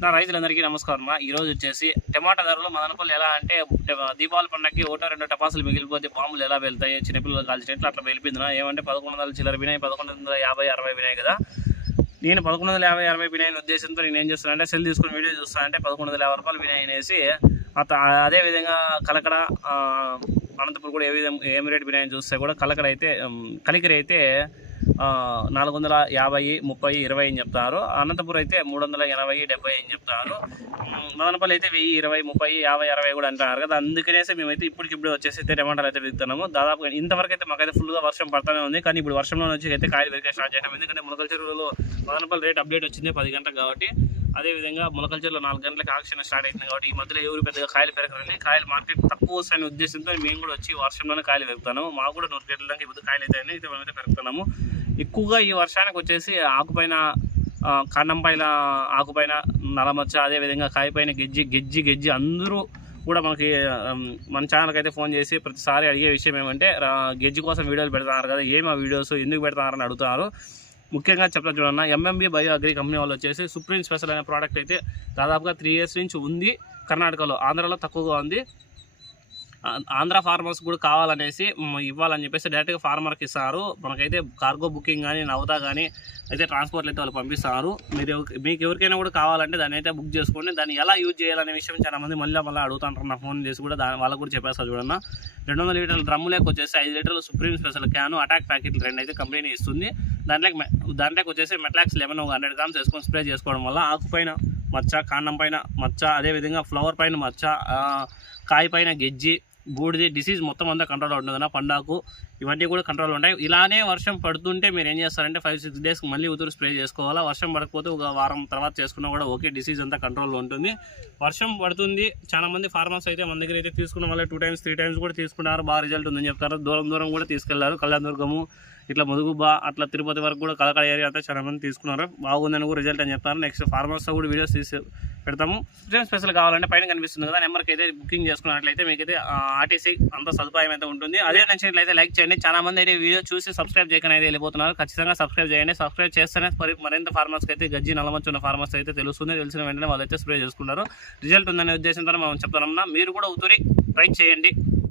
నా రైతులందరికీ నమస్కారం ఈ రోజు వచ్చేసి టమాటా ధరలు మదనపల్లి ఎలా అంటే దీపావళి పండగకి ఒకటో రెండో టపాసులు మిగిలిపోతే బాంబులు ఎలా వెళ్తాయి? చిన్నపిల్లలు కాల్చినట్లు అట్లా వెళ్ళిపోయింది ఏమంటే పదకొండు వందల చిల్లర వినాయి పదకొండు వందల యాభై అరవై వినాయి కదా. నేను పదకొండు వందల యాభై అరవై వినాయని ఉద్దేశంతో నేను ఏం చేస్తానంటే సెల్ తీసుకుని వీడియో చూస్తానంటే పదకొండు వందల యాభై రూపాయలు వినాయి అనేసి అత అదే విధంగా కలకడ అనంతపురం కూడా ఏ విధంగా ఏం రేట్ వినాయని చూస్తే కూడా కలకడ అయితే కలికిరి అయితే నాలుగు వందల యాభై ముప్పై ఇరవై అని చెప్తారు. అనంతపురం అయితే మూడు వందల ఎనభై డెబ్బై అని చెప్తారు. మదనపల్లి అయితే వెయ్యి ఇరవై ముప్పై యాభై అరవై కూడా అంటారు. కదా అందుకనేసి మేమైతే ఇప్పటికిప్పుడు వచ్చేసి అయితే టమాటాలు అయితే విత్తున్నాము. దాదాపు ఇంతవరకు అయితే మాకైతే ఫుల్గా వర్షం పడతానే ఉంది. కానీ ఇప్పుడు వర్షంలో నుంచి అయితే కాయలు పెరిగే స్టార్ట్ చేయడం. ఎందుకంటే ములకల చెరువులో మదనపల్లి రేట్ అప్డేట్ వచ్చింది పది గంటలకు కాబట్టి అదేవిధంగా ములకల చెరువులో నాలుగు గంటలకు ఆక్షన్ స్టార్ట్ అయింది కాబట్టి ఈ మధ్యలో ఎవరు పెద్దగా కాయలు పెరగరండి. కాయలు మార్కెట్ తక్కువ వస్తాయనే ఉద్దేశంతో మేము కూడా వచ్చి వర్షంలోనే కాయలు పెరుగుతాము మాకు కూడా నూరు గంటల దాకా ఇప్పుడు కాయలు అయితే అయితే మేమైతే పెరుగుతున్నాము. ఎక్కువగా ఈ వర్షానికి వచ్చేసి ఆకుపైన ఆ, పైన ఆకుపైన నలమచ్చ అదేవిధంగా కాయపైన గెజ్జి గెజ్జి గెజ్జి అందరూ కూడా మనకి మన ఛానల్కి అయితే ఫోన్ చేసి ప్రతిసారి అడిగే విషయం ఏమంటే గెజ్జి కోసం వీడియోలు పెడుతున్నారు కదా ఏమి ఆ వీడియోస్ ఎందుకు పెడుతున్నారని అడుగుతున్నారు. ముఖ్యంగా చెప్తా చూడన్న ఎంఎంబి బయో అగ్రి కంపెనీ వాళ్ళు వచ్చేసి సుప్రీం స్పెషల్ అనే ప్రోడక్ట్ అయితే దాదాపుగా త్రీ ఇయర్స్ నుంచి ఉంది కర్ణాటకలో ఆంధ్రాలో తక్కువగా ఉంది. ఆంధ్ర ఫార్మర్స్ కూడా కావాలనేసి ఇవ్వాలని చెప్పేసి డైరెక్ట్గా ఫార్మర్కి ఇస్తారు. మనకైతే కార్గో బుకింగ్ కానీ నవతా కానీ అయితే ట్రాన్స్పోర్ట్లు అయితే వాళ్ళు పంపిస్తారు. మీరు మీకు ఎవరికైనా కూడా కావాలంటే దాన్ని అయితే బుక్ చేసుకోండి. దాన్ని ఎలా యూజ్ చేయాలనే విషయం చాలా మంది మళ్ళీ మళ్ళీ అడుగుతుంటారు. నా ఫోన్ చేసి కూడా దాని వాళ్ళకు కూడా చెప్పేస్తారు చూడన్న రెండు వందల లీటర్ల డ్రమ్ములోకి వచ్చేసి ఐదు లీటర్ల సుప్రీం స్పెషల్ క్యాను అటాక్ ప్యాకెట్లు రెండు అయితే కంపెనీ ఇస్తుంది. దాంట్లోకి మె- దాంట్లోకి వచ్చేసి మెట్లాక్స్ లెమన్ ఒక హండ్రెడ్ గ్రామ్స్ వేసుకొని స్ప్రే చేసుకోవడం వల్ల ఆకు పైన మచ్చ కాండం పైన మచ్చ అదేవిధంగా ఫ్లవర్ పైన మచ్చ కాయ పైన గెజ్జి బూడిది డిసీజ్ మొత్తం అంతా కంట్రోల్ ఉంటుందన్న పండాకు ఇవన్నీ కూడా కంట్రోల్ ఉంటాయి. ఇలానే వర్షం పడుతుంటే మీరు ఏం చేస్తారంటే ఫైవ్ సిక్స్ డేస్కి మళ్ళీ ఉతురు స్ప్రే చేసుకోవాలా. వర్షం పడకపోతే ఒక వారం తర్వాత చేసుకున్నా కూడా ఓకే డిసీజ్ అంతా కంట్రోల్లో ఉంటుంది. వర్షం పడుతుంది చాలా మంది ఫార్మర్స్ అయితే మన దగ్గర అయితే తీసుకున్న వాళ్ళు టూ టైమ్స్ త్రీ టైమ్స్ కూడా తీసుకున్నారు. బాగా రిజల్ట్ ఉందని చెప్తారు. దూరం దూరం కూడా తీసుకెళ్ళారు. కళ్యాణ దుర్గము ఇట్లా ముదుగుబా అట్లా తిరుపతి వరకు కూడా కలకడ ఏరియా అంతా చాలా మంది తీసుకున్నారు. బాగుందని కూడా రిజల్ట్ అని చెప్తాను నెక్స్ట్ ఫార్మర్స్ కూడా వీడియోస్ తీసి పెడతాము. సుప్రీం స్పెషల్ కావాలంటే పైన కనిపిస్తుంది కదా నెంబర్కి అయితే బుకింగ్ చేసుకున్నట్లయితే మీకు అయితే ఆర్టీసీ అంత సదుపాయం అయితే ఉంటుంది. అదే నచ్చినట్లయితే లైక్ చేయండి. చాలా మంది అయితే వీడియో చూసి సబ్స్క్రైబ్ చేయకుండా అయితే వెళ్ళిపోతున్నారు. ఖచ్చితంగా సబ్స్క్రైబ్ చేయండి. సబ్స్క్రైబ్ చేస్తేనే మరి మరింత ఫార్మర్స్కి అయితే గజ్జి నల్లమచ్చి ఉన్న ఫార్మర్స్ అయితే తెలుస్తుంది. తెలిసిన వెంటనే వాళ్ళు అయితే స్ప్రే చేసుకుంటారు. రిజల్ట్ ఉందనే ఉద్దేశంతో మనం చెప్తున్నాం మీరు కూడా ఉతురి ట్రై చేయండి.